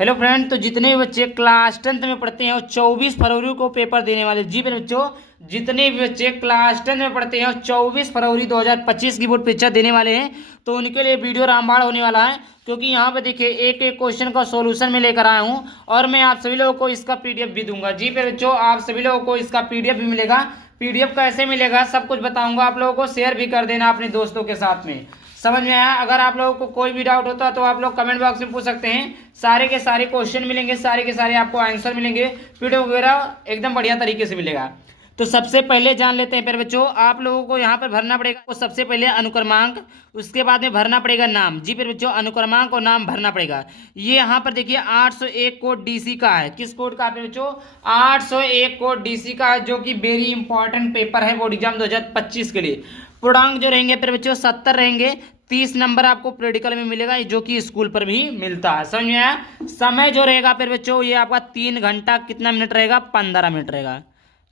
Hello friend, तो जितने भी बच्चे क्लास 10th में पढ़ते हैं और 24 फरवरी को पेपर देने वाले, जी मेरे बच्चों, जितने भी बच्चे क्लास 10th में पढ़ते हैं और 24 फरवरी 2025 की बोर्ड परीक्षा देने वाले हैं, तो उनके लिए वीडियो रामबाण होने वाला है। क्योंकि यहाँ पे देखिए एक एक क्वेश्चन का सॉल्यूशन मैं लेकर आया हूँ और मैं आप सभी लोगों को इसका पीडीएफ भी दूंगा। जी मेरे बच्चों, आप सभी लोगों को इसका पीडीएफ भी मिलेगा। पीडीएफ कैसे मिलेगा सब कुछ बताऊंगा, आप लोगों को शेयर भी कर देना अपने दोस्तों के साथ में। समझ में आया? अगर आप लोगों को कोई भी डाउट होता है तो आप लोग कमेंट बॉक्स में पूछ सकते हैं। सारे के सारे क्वेश्चन मिलेंगे, सारे के सारे आपको आंसर मिलेंगे, पीडीएफ वगैरह एकदम बढ़िया तरीके से मिलेगा। तो सबसे पहले जान लेते हैं प्यारे बच्चों, आप लोगों को यहाँ पर भरना पड़ेगा तो सबसे पहले अनुक्रमांक, उसके बाद में भरना पड़ेगा नाम। जी प्यारे बच्चों, अनुक्रमांक और नाम भरना पड़ेगा। ये यहाँ पर देखिए 801 कोड डीसी का है। किस कोड का प्यारे बच्चों? 801 कोड डीसी का है, जो कि वेरी इंपॉर्टेंट पेपर है बोर्ड एग्जाम 2025 के लिए। पूर्णांक जो रहेंगे प्यारे बच्चों 70 रहेंगे। 30 नंबर आपको प्रैक्टिकल में मिलेगा, जो कि स्कूल पर भी मिलता है। समझ में आया? समय जो रहेगा प्यारे बच्चों, ये आपका 3 घंटा कितना मिनट रहेगा? 15 मिनट रहेगा।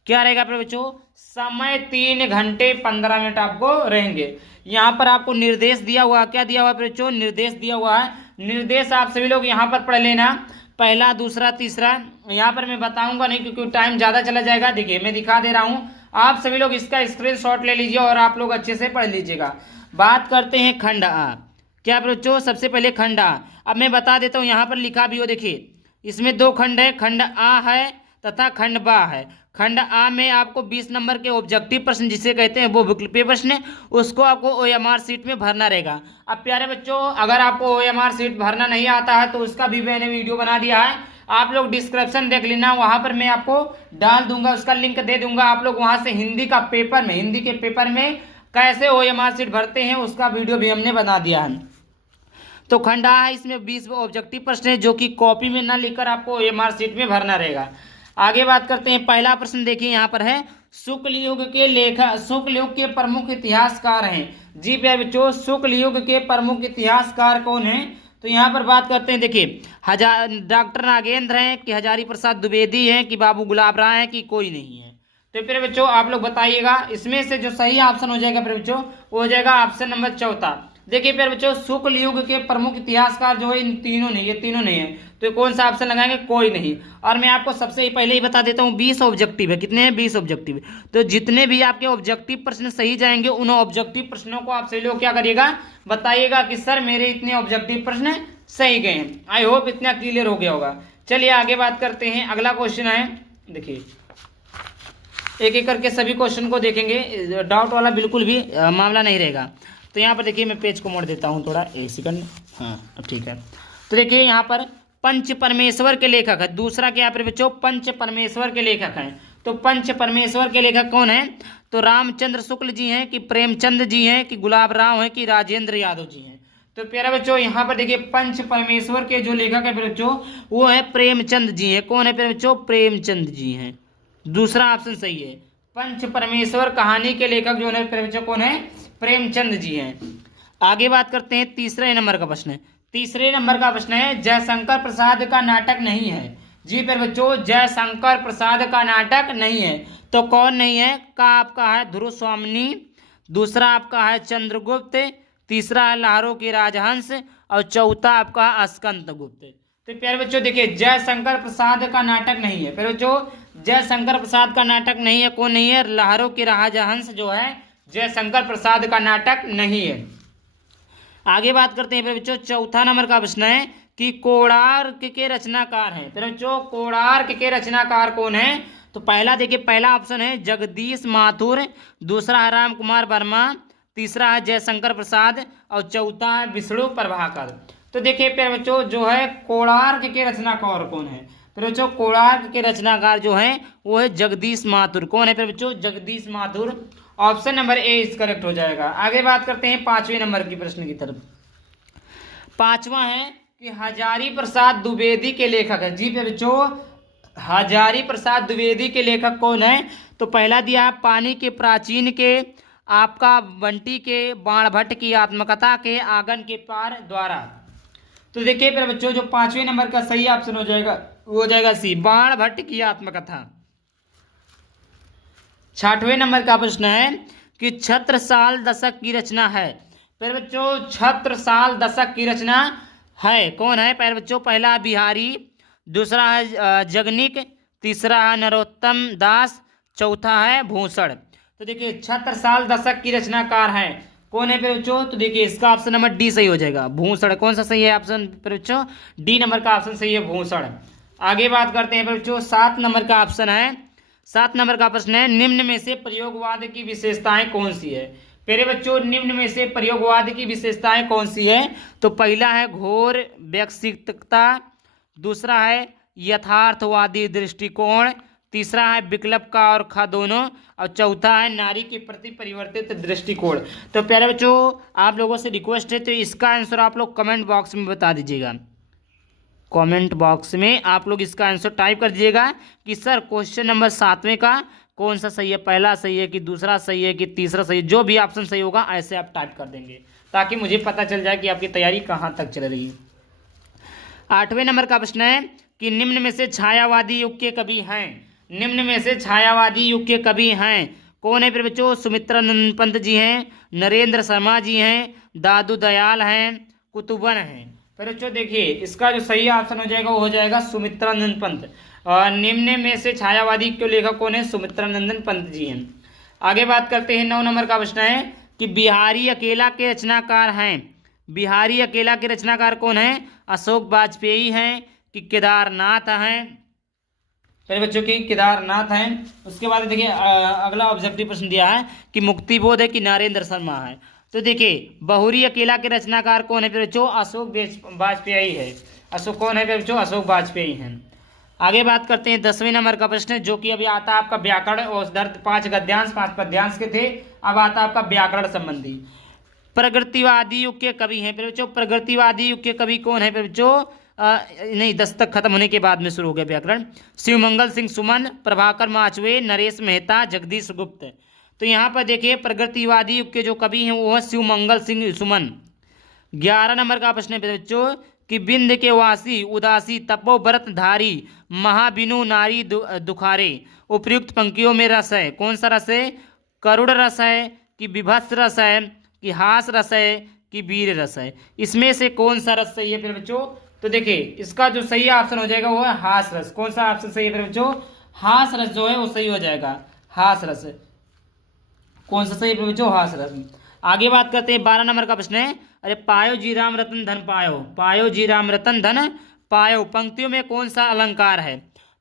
क्या रहेगा प्यारे बच्चों? समय 3 घंटे 15 मिनट आपको रहेंगे। यहाँ पर आपको निर्देश दिया हुआ, क्या दिया हुआ प्यारे बच्चों? निर्देश दिया हुआ है। निर्देश आप सभी लोग यहाँ पर पढ़ लेना, पहला, दूसरा, तीसरा। यहाँ पर मैं बताऊंगा नहीं क्योंकि टाइम ज्यादा चला जाएगा। देखिए मैं दिखा दे रहा हूँ, आप सभी लोग इसका स्क्रीनशॉट ले लीजिए और आप लोग अच्छे से पढ़ लीजिएगा। बात करते हैं खंड आ। क्या बच्चों? सबसे पहले खंड आ। अब मैं बता देता हूँ, यहाँ पर लिखा भी हो, देखिए इसमें 2 खंड है, खंड आ है तथा खंड बा है। खंड आ में आपको 20 नंबर के ऑब्जेक्टिव प्रश्न जिसे कहते हैं वो विकल्पीय प्रश्न, उसको आपको ओएमआर सीट में भरना रहेगा। अब प्यारे बच्चों, अगर आपको ओएमआर सीट भरना नहीं आता है तो उसका भी मैंने वीडियो बना दिया है, आप लोग डिस्क्रिप्शन देख लेना, वहां पर मैं आपको डाल दूंगा, उसका लिंक दे दूंगा। आप लोग वहां से हिंदी के पेपर में कैसे ओएमआर सीट भरते हैं उसका वीडियो भी हमने बना दिया है। तो खंड आ है, इसमें 20 ऑब्जेक्टिव प्रश्न है, जो कि कॉपी में ना लिखकर आपको ओएमआर सीट में भरना रहेगा। आगे बात करते हैं, पहला प्रश्न देखिए यहाँ पर है, शुक्ल युग के प्रमुख इतिहासकार हैं। जी प्यारे बच्चों, शुक्ल युग के प्रमुख इतिहासकार कौन हैं? तो यहाँ पर बात करते हैं, देखिए डॉक्टर नागेंद्र हैं कि हजारी प्रसाद द्विवेदी हैं कि बाबू गुलाब राय हैं कि कोई नहीं है। तो प्यारे बच्चों आप लोग बताइएगा, इसमें से जो सही ऑप्शन हो जाएगा प्यारे बच्चों, वो हो जाएगा ऑप्शन नंबर चौथा। देखिए प्यारे बच्चों, शुक्ल युग के प्रमुख इतिहासकार जो है इन तीनों नहीं, ये तीनों नहीं है, तो कौन सा ऑप्शन लगाएंगे? कोई नहीं। और मैं आपको सबसे पहले ही बता देता हूँ, 20 ऑब्जेक्टिव है। कितने हैं? 20 ऑब्जेक्टिव। तो जितने भी आपके ऑब्जेक्टिव प्रश्न सही जाएंगे, उन ऑब्जेक्टिव प्रश्नों को आप सही लोग क्या करिएगा? बताइएगा कि सर मेरे इतने ऑब्जेक्टिव प्रश्न सही गए हैं। आई होप इतना क्लियर हो गया होगा। चलिए आगे बात करते हैं, अगला क्वेश्चन है। देखिए एक एक करके सभी क्वेश्चन को देखेंगे, डाउट वाला बिल्कुल भी मामला नहीं रहेगा। तो यहाँ पर देखिए मैं पेज को मोड़ देता हूँ थोड़ा, 1 सेकंड। हाँ अब ठीक है। तो देखिए यहाँ पर पंच परमेश्वर के लेखक है। दूसरा क्या है बच्चों? पंच परमेश्वर के लेखक हैं। तो पंच परमेश्वर के लेखक कौन है? तो रामचंद्र शुक्ल जी हैं कि प्रेमचंद जी हैं कि गुलाब राव हैं कि राजेंद्र यादव जी हैं। तो प्यारे बच्चों यहाँ पर देखिए पंच परमेश्वर के जो लेखक है बच्चों, वो है प्रेमचंद जी हैं। कौन है प्यारे बच्चों? प्रेमचंद जी हैं। दूसरा ऑप्शन सही है। पंच परमेश्वर कहानी के लेखक जो है प्यारे बच्चों कौन है? प्रेमचंद जी हैं। आगे बात करते हैं, तीसरे नंबर का प्रश्न है। तीसरे नंबर का प्रश्न है, जयशंकर प्रसाद का नाटक नहीं है। जी प्यारे बच्चों, जयशंकर प्रसाद का नाटक नहीं है। तो कौन नहीं है? का आपका है ध्रुव स्वामिनी, दूसरा आपका है चंद्रगुप्त, तीसरा है लाहौर के राजहंस और चौथा आपका स्कंद गुप्त। तो प्यारे बच्चों देखिए, जयशंकर प्रसाद का नाटक नहीं है। प्यारे बच्चों, जयशंकर प्रसाद का नाटक नहीं है। कौन नहीं है? लाहौर के राजहंस जो है जयशंकर प्रसाद का नाटक नहीं है। आगे बात करते हैं बच्चों, चौथा नंबर का प्रश्न है कि कोणार्क के रचनाकार हैं। बच्चों कोणार्क के रचनाकार कौन है? तो पहला देखिए, पहला ऑप्शन है जगदीश माथुर, दूसरा है राम कुमार वर्मा, तीसरा है जयशंकर प्रसाद और चौथा है विष्णु प्रभाकर। तो देखिए प्यारे बच्चों, जो है कोणार्क के रचनाकार कौन है? प्यारे बच्चों, कोणार्क के रचनाकार जो है वो है जगदीश माथुर। कौन है प्यारे बच्चों? Jagdish Mathur. Option number A इस करेक्ट हो जाएगा। आगे बात करते हैं 5वें नंबर की प्रश्न की तरफ। 5वां है कि हजारी प्रसाद द्विवेदी के लेखक है। जी बच्चों, हजारी प्रसाद द्विवेदी के लेखक कौन है? तो पहला दिया है पानी के प्राचीन के, आपका बंटी के, बाणभट्ट की आत्मकथा के, आंगन के पार द्वारा। तो देखिए फिर बच्चों, जो 5वें नंबर का सही ऑप्शन हो जाएगा वो हो जाएगा सी, बाणभट्ट की आत्मकथा। 6वें नंबर का प्रश्न है कि छत्रसाल दशक की रचना है। फिर बच्चों, छत्रसाल दशक की रचना है कौन है पहले बच्चों? पहला है बिहारी, दूसरा है जगनिक, तीसरा है नरोत्तम दास, चौथा है भूषण। तो देखिए 76 साल दशक की रचनाकार है, कौन है बच्चों? तो देखिए इसका ऑप्शन नंबर डी सही हो जाएगा, भूषण। कौन सा सही है ऑप्शन बच्चों? डी नंबर का ऑप्शन सही है, भूषण। आगे बात करते हैं बच्चों, 7 नंबर का ऑप्शन है, 7 नंबर का प्रश्न है, निम्न में से प्रयोगवाद की विशेषताएं कौन सी है? मेरे बच्चों निम्न में से प्रयोगवाद की विशेषताएं कौन सी है? तो पहला है घोर वैयक्तिकता, दूसरा है यथार्थवादी दृष्टिकोण, तीसरा है विकल्प का और खा दोनों, और चौथा है नारी के प्रति परिवर्तित दृष्टिकोण। तो प्यारे बच्चों आप लोगों से रिक्वेस्ट है, तो इसका आंसर आप लोग कमेंट बॉक्स में बता दीजिएगा। कमेंट बॉक्स में आप लोग इसका आंसर टाइप कर दीजिएगा कि सर क्वेश्चन नंबर 7वें का कौन सा सही है, पहला सही है कि दूसरा सही है कि तीसरा सही है। जो भी ऑप्शन सही होगा ऐसे आप टाइप कर देंगे ताकि मुझे पता चल जाए कि आपकी तैयारी कहाँ तक चल रही है। 8वें नंबर का प्रश्न है कि निम्न में से छायावादी युग के कवि हैं, निम्न में से छायावादी युग के कवि हैं, कौन है फिर बच्चों? सुमित्रानंद पंत जी हैं, नरेंद्र शर्मा जी हैं, दादू दयाल हैं, कुतुबन हैं। फिर बच्चों देखिए इसका जो सही ऑप्शन हो जाएगा वो हो जाएगा सुमित्रानंद पंत। और निम्न में से छायावादी के लेखक कौन है? सुमित्रानंदन पंत जी हैं। आगे बात करते हैं, 9 नंबर का प्रश्न है कि बिहारी अकेला के रचनाकार हैं, बिहारी अकेला के रचनाकार कौन है? अशोक वाजपेयी हैं कि केदारनाथ हैं? फिर बच्चों की केदारनाथ हैं। उसके बाद देखिए अगला ऑब्जेक्टिव प्रश्न दिया है कि मुक्तिबोध है कि नरेंद्र शर्मा है? तो देखिए बहुरी अकेला के रचनाकार कौन है फिर बच्चों? अशोक वाजपेयी है। अशोक कौन है फिर बच्चों? अशोक वाजपेयी हैं। आगे बात करते हैं 10वें नंबर का प्रश्न, जो कि अभी आता है आपका व्याकरण, और उधर 5 गद्यांश 5 पद्यांश के थे, अब आता है आपका व्याकरण संबंधी। प्रगतिवादी युग के कवि हैं फिर बच्चों? प्रगतिवादी युग के कवि कौन है फिर बच्चों? नहीं, दस्तक खत्म होने के बाद में शुरू हो गया व्याकरण। शिवमंगल सिंह सुमन, प्रभाकर माचवे, नरेश मेहता, जगदीश गुप्त। तो यहाँ पर देखिए प्रगतिवादी युग के जो कवि हैं वो है शिवमंगल सिंह सुमन। 11 नंबर का प्रश्न है बच्चों कि बिंद के वासी उदासी तपो व्रत धारी महाबिनु नारी दुखारे, उपयुक्त पंक्तियों में रस है, कौन सा रस है? करुण रस है कि विभत्स रस है कि हास रस है कि वीर रस है? इसमें से कौन सा रस सही है फिर बच्चों? तो देखिए इसका जो सही ऑप्शन हो जाएगा वो है हास रस। कौन सा ऑप्शन सही है फिर बच्चों? हास रस जो है वो सही हो जाएगा, हास रस। कौन सा सही है फिर बच्चों? हास रस। आगे बात करते हैं 12 नंबर का प्रश्न है, अरे पायो जी राम रतन धन पायो, पायो जी राम रतन धन पायो पंक्तियों में कौन सा अलंकार है?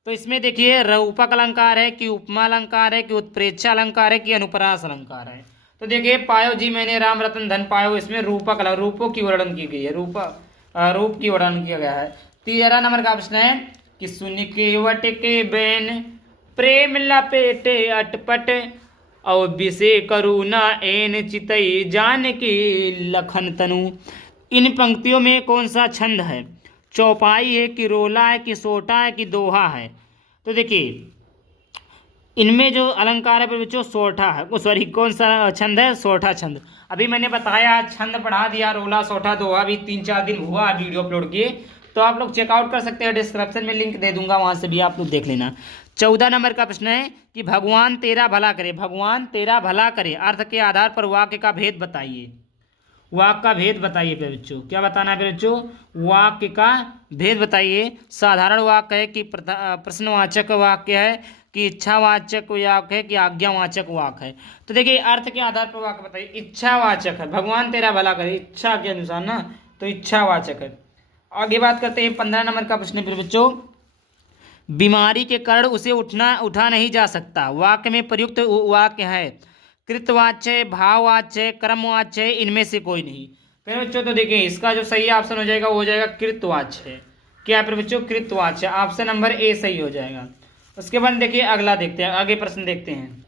तो इसमें देखिए रूपक अलंकार है कि उपमा अलंकार है कि उत्प्रेक्षा अलंकार है कि अनुप्रास अलंकार है? तो देखिए पायो जी मैंने राम रतन धन पायो, इसमें रूपक रूपों की वर्णन की गई है, रूप की वर्णन किया गया है। 13 नंबर का प्रश्न है कि सुन के वट के बैन प्रेम लपेटे अटपट और विषे करुणा एन चितई जान की लखन तनु। इन पंक्तियों में कौन सा छंद है? चौपाई है कि रोला है कि सोटा है कि दोहा है? तो देखिए इनमें जो अलंकार है बच्चों सोठा है, सॉरी कौन सा छंद है? सोठा छंद। अभी मैंने बताया छंद पढ़ा दिया, रोला सोठा दोहा भी 3-4 दिन हुआ वीडियो अपलोड किए, तो आप लोग चेकआउट कर सकते हैं, डिस्क्रिप्शन में लिंक दे दूंगा, वहां से भी आप लोग देख लेना। 14 नंबर का प्रश्न है कि भगवान तेरा भला करे, भगवान तेरा भला करे अर्थ के आधार पर वाक्य का भेद बताइए, वाक्य का भेद बताइए बच्चों। क्या बताना है बच्चों? वाक्य का भेद बताइए। साधारण वाक्य है कि प्रश्नवाचक वाक्य है कि इच्छावाचक वाक्य है कि आज्ञावाचक वाक्य है? तो देखिए अर्थ के आधार पर वाक्य बताइए। इच्छावाचक है, भगवान तेरा भला करे, इच्छा के अनुसार ना, तो इच्छावाचक है। आगे बात करते हैं 15 नंबर का प्रश्न फिर बच्चों, बीमारी के कारण उसे उठा नहीं जा सकता, वाक्य में प्रयुक्त वाक्य है कृतवाच्य, भाववाच्य, कर्मवाच्य, इनमें से कोई नहीं? फिर बच्चों तो देखिए इसका जो सही ऑप्शन हो जाएगा वो हो जाएगा कृतवाच्य। क्या फिर बच्चों? कृतवाच्य, ऑप्शन नंबर ए सही हो जाएगा। उसके बाद देखिए अगला देखते हैं, आगे प्रश्न देखते हैं।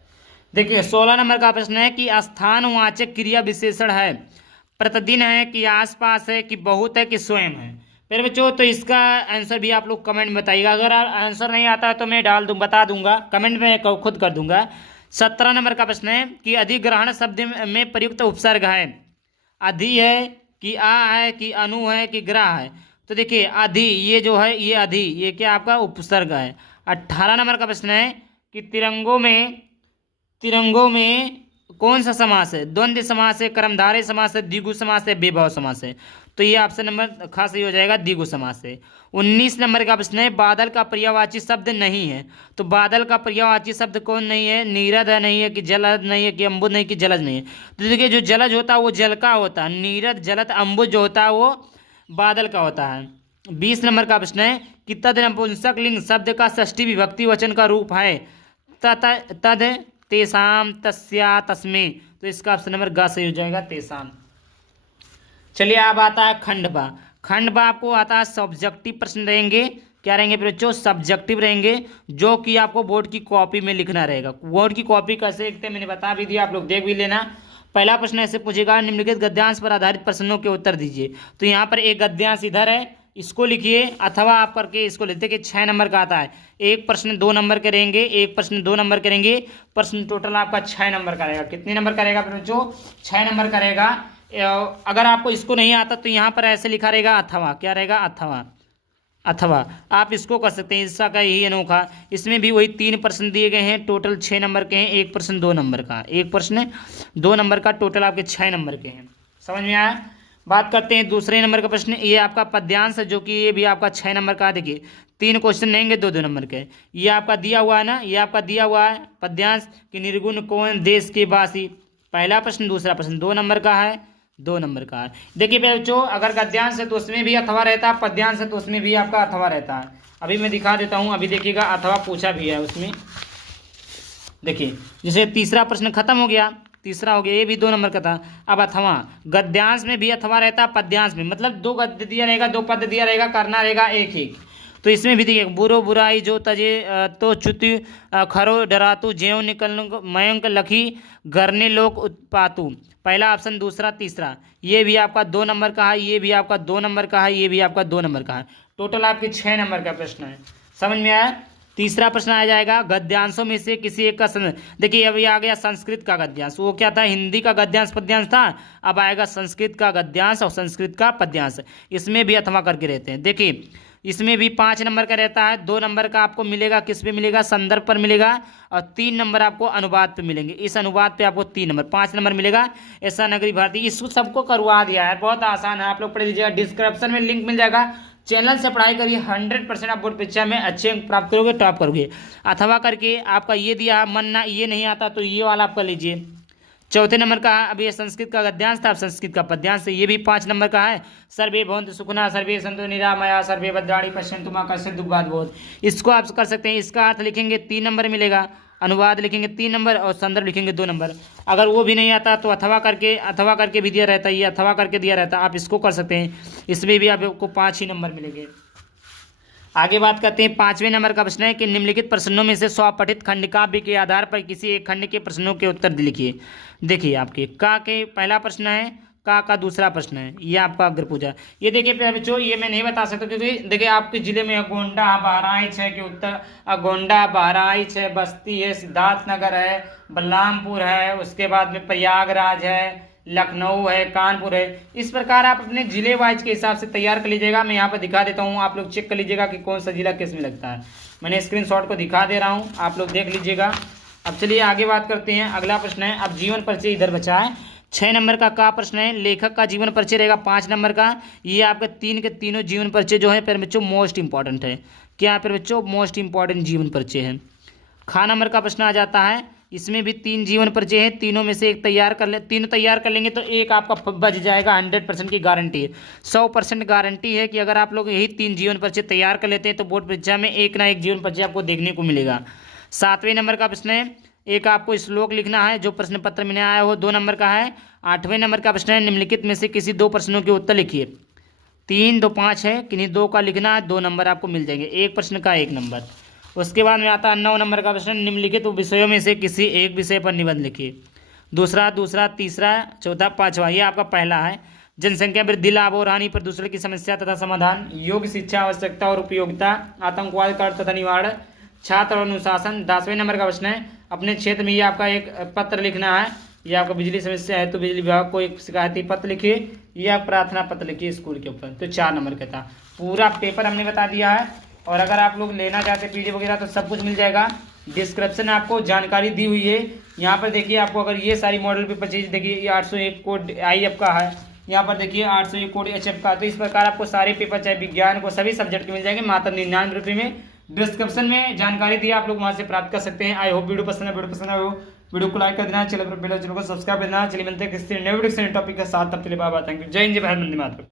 देखिए 16 नंबर का प्रश्न है कि स्थानवाचक क्रिया विशेषण है, प्रतिदिन है कि आसपास है कि बहुत है कि स्वयं है? फिर बच्चों तो इसका आंसर भी आप लोग कमेंट में बताइएगा, अगर आंसर नहीं आता है तो मैं बता दूंगा, कमेंट में खुद कर दूंगा। 17 नंबर का प्रश्न है कि अधिग्रहण शब्द में प्रयुक्त उपसर्ग है, अधि है कि आ है कि अनु है कि ग्रह है? तो देखिए अधि, ये जो है ये अधि, ये क्या आपका उपसर्ग है। 18 नंबर का प्रश्न है कि तिरंगों में कौन सा समास है? द्वंद्व समास है, कर्मधारय समास है, द्विगु समास है, बेभव समास है। तो ये ऑप्शन नंबर खास सही हो जाएगा, द्विगु समास है। 19 नंबर का प्रश्न है, बादल का पर्यायवाची शब्द नहीं है। तो बादल का पर्यायवाची शब्द कौन नहीं है? नीरद है नहीं है, कि जलद नहीं है, कि अम्बुज नहीं, कि जलज नहीं है। तो देखिए जो जलज होता है वो जल का होता है, नीरद जलद अम्बुज जो होता है वो बादल का होता है। 20 नंबर का प्रश्न है कि तद नपुंसक लिंग शब्द का षष्ठी विभक्ति वचन का रूप है तद तेसाम तस्या तस्मे। तो इसका ऑप्शन नंबर ग सही हो जाएगा, तेसाम। चलिए अब आता है खंडवा। खंडवा आपको आता है सब्जेक्टिव प्रश्न रहेंगे। क्या रहेंगे बच्चों? सब्जेक्टिव रहेंगे, जो कि आपको बोर्ड की कॉपी में लिखना रहेगा। बोर्ड की कॉपी कैसे लिखते हैं मैंने बता भी दिया, आप लोग देख भी लेना। पहला प्रश्न ऐसे पूछेगा, निम्नलिखित गद्यांश पर आधारित प्रश्नों के उत्तर दीजिए। तो यहाँ पर एक गद्यांश इधर है, इसको लिखिए, अथवा आप करके इसको लेते कि 6 नंबर का आता है। एक प्रश्न 2 नंबर के रहेंगे, एक प्रश्न 2 नंबर के रहेंगे, प्रश्न टोटल आपका 6 नंबर का रहेगा। कितने नंबर का रहेगा बच्चों? 6 नंबर का रहेगा। अगर आपको इसको नहीं आता तो यहाँ पर ऐसे लिखा रहेगा अथवा। क्या रहेगा? अथवा। अथवा आप इसको कर सकते हैं, इसका का यही अनोखा। इसमें भी वही 3 प्रश्न दिए गए हैं, टोटल 6 नंबर के हैं। एक प्रश्न 2 नंबर का, एक प्रश्न 2 नंबर का, टोटल आपके 6 नंबर के हैं। समझ में आया? बात करते हैं दूसरे नंबर का प्रश्न। ये आपका पद्यांश है, जो कि ये भी आपका 6 नंबर का। देखिए 3 क्वेश्चन रहेंगे 2-2 नंबर के। ये आपका दिया हुआ है ना, ये आपका दिया हुआ है पद्यांश कि निर्गुण कौन देश के वासी। पहला प्रश्न, दूसरा प्रश्न 2 नंबर का है, 2 नंबर का है। देखिए बच्चों, अगर गद्यांश है तो उसमें भी अथवा रहता है, पद्यांश है तो उसमें भी आपका अथवा रहता है। अभी मैं दिखा देता हूँ, अभी देखिएगा अथवा पूछा भी है उसमें। देखिए जैसे तीसरा प्रश्न खत्म हो गया, तीसरा हो गया, ये भी 2 नंबर का था। अब अथवा, गद्यांश में भी अथवा रहता है, पद्यांश में, मतलब 2 गद्य दिया रहेगा, 2 पद दिया रहेगा, करना रहेगा एक एक। तो इसमें भी देखिए, बुरो बुराई जो तजे तो च्युति खरो डरातु ज्यों निकल मयंक लखी गरने लोक उत्पातु। पहला ऑप्शन, दूसरा, तीसरा। ये भी आपका 2 नंबर का है, ये भी आपका 2 नंबर का है, ये भी आपका 2 नंबर का है। टोटल आपके 6 नंबर का प्रश्न है। समझ में आया? तीसरा प्रश्न आ जाएगा, गद्यांशों में से किसी एक का देखिए अभी आ गया संस्कृत का गद्यांश। वो क्या था? हिंदी का गद्यांश पद्यांश था। अब आएगा संस्कृत का गद्यांश और संस्कृत का पद्यांश। इसमें भी अथवा करके रहते हैं। देखिए इसमें भी 5 नंबर का रहता है। 2 नंबर का आपको मिलेगा किस पे मिलेगा? संदर्भ पर मिलेगा। और 3 नंबर आपको अनुवाद पे मिलेंगे। इस अनुवाद पे आपको 3 नंबर, 5 नंबर मिलेगा। ऐसा नगरी भारती, इसको सबको करवा दिया है, बहुत आसान है, आप लोग पढ़ लीजिएगा। डिस्क्रिप्शन में लिंक मिल जाएगा, चैनल से पढ़ाई करिए, 100% आप बोर्ड परीक्षा में अच्छे अंक प्राप्त करोगे, टॉप करोगे। अथवा करके आपका ये दिया, मन ना ये नहीं आता तो ये वाला आप कर लीजिए। चौथे नंबर का अब ये संस्कृत का गद्यांश था, अब संस्कृत का पद्यांश है, ये भी 5 नंबर का है। सर्वे भवन्तु सुखिनः, सर्वे सन्तु निरामया, सर्वे भद्राणि पश्यन्तु मा कश्चित् दुःखभाग् भवेत्। इसको आप कर सकते हैं। इसका अर्थ लिखेंगे 3 नंबर मिलेगा, अनुवाद लिखेंगे 3 नंबर और संदर्भ लिखेंगे 2 नंबर। अगर वो भी नहीं आता तो अथवा करके भी दिया रहता है, ये अथवा करके दिया रहता है, आप इसको कर सकते हैं। इसमें भी आपको 5 ही नंबर मिलेंगे। आगे बात करते हैं 5वें नंबर का प्रश्न है कि निम्नलिखित प्रश्नों में से स्वपठित खंड काव्य के आधार पर किसी एक खंड के प्रश्नों के उत्तर लिखिए। देखिए आपके का के पहला प्रश्न है, का दूसरा प्रश्न है, ये आपका अग्र पूजा। ये देखिए बच्चों, ये मैं नहीं बता सकता क्योंकि देखिए आपके जिले में गोंडा बहराइच है, कि उत्तर गोंडा बहराइच है, बस्ती है, सिद्धार्थनगर है, बलरामपुर है, उसके बाद में प्रयागराज है, लखनऊ है, कानपुर है। इस प्रकार आप अपने जिले वाइज के हिसाब से तैयार कर लीजिएगा। मैं यहाँ पर दिखा देता हूँ, आप लोग चेक कर लीजिएगा कि कौन सा जिला किस में लगता है। मैंने स्क्रीनशॉट को दिखा दे रहा हूँ, आप लोग देख लीजिएगा। अब चलिए आगे बात करते हैं। अगला प्रश्न है, अब जीवन परिचय इधर बचा है। 6 नंबर का प्रश्न है, लेखक का जीवन परिचय रहेगा 5 नंबर का। ये आपके 3 के तीनों जीवन परिचय जो है प्यारे बच्चों मोस्ट इंपॉर्टेंट है। क्या प्यारे बच्चों? मोस्ट इंपॉर्टेंट जीवन परिचय है। खा नंबर का प्रश्न आ जाता है, इसमें भी 3 जीवन परिचय है, तीनों में से एक तैयार कर ले, 3 तैयार कर लेंगे तो एक आपका बच जाएगा। 100% की गारंटी है, 100% गारंटी है कि अगर आप लोग यही 3 जीवन परिचय तैयार कर लेते हैं तो बोर्ड परीक्षा में एक ना एक जीवन परिचय आपको देखने को मिलेगा। 7वें नंबर का प्रश्न है, एक आपको श्लोक लिखना है जो प्रश्न पत्र में आया हो, 2 नंबर का है। 8वें नंबर का प्रश्न है, निम्नलिखित में से किसी 2 प्रश्नों के उत्तर लिखिए। 3, 2, 5 है, किन्हीं 2 का लिखना है, 2 नंबर आपको मिल जाएंगे, एक प्रश्न का 1 नंबर। उसके बाद में आता है 9 नंबर का प्रश्न, निम्नलिखित विषयों में से किसी एक विषय पर निबंध लिखिए। दूसरा, तीसरा, चौथा, 5वां। ये आपका पहला है, जनसंख्या वृद्धि, लाभ और हानि, प्रदूषण की समस्या तथा समाधान, योग शिक्षा आवश्यकता और उपयोगिता, आतंकवाद का तथा निवारण, छात्र और अनुशासन। 10वें नंबर का प्रश्न है, अपने क्षेत्र में ये आपका एक पत्र लिखना है, ये आपका बिजली समस्या है तो बिजली विभाग को एक शिकायती पत्र लिखिए, ये आप प्रार्थना पत्र लिखिए स्कूल के ऊपर। तो 4 नंबर का था। पूरा पेपर हमने बता दिया है, और अगर आप लोग लेना चाहते पीडीएफ वगैरह तो सब कुछ मिल जाएगा। डिस्क्रिप्शन आपको जानकारी दी हुई है। यहाँ पर देखिए आपको अगर ये सारी मॉडल पेपर चाहिए, देखिए ये 801 कोड IF का है, यहाँ पर देखिए 801 कोड HF का। तो इस प्रकार आपको सारे पेपर चाहे विज्ञान को सभी सब्जेक्ट के मिल जाएंगे मात्र 99 रुपये में। डिस्क्रिप्शन में जानकारी दी, आप लोग वहाँ से प्राप्त कर सकते हैं। आई होप वीडियो पसंद है, वीडियो को लाइक कर देना, चैनल को सब्सक्राइब कर देना। चलिए मिलते हैं किसी नए वीडियो से टॉपिक के साथ, तब तक के लिए बाय बाय, थैंक यू, जय हिंद, जय भारत, वंदे मातरम।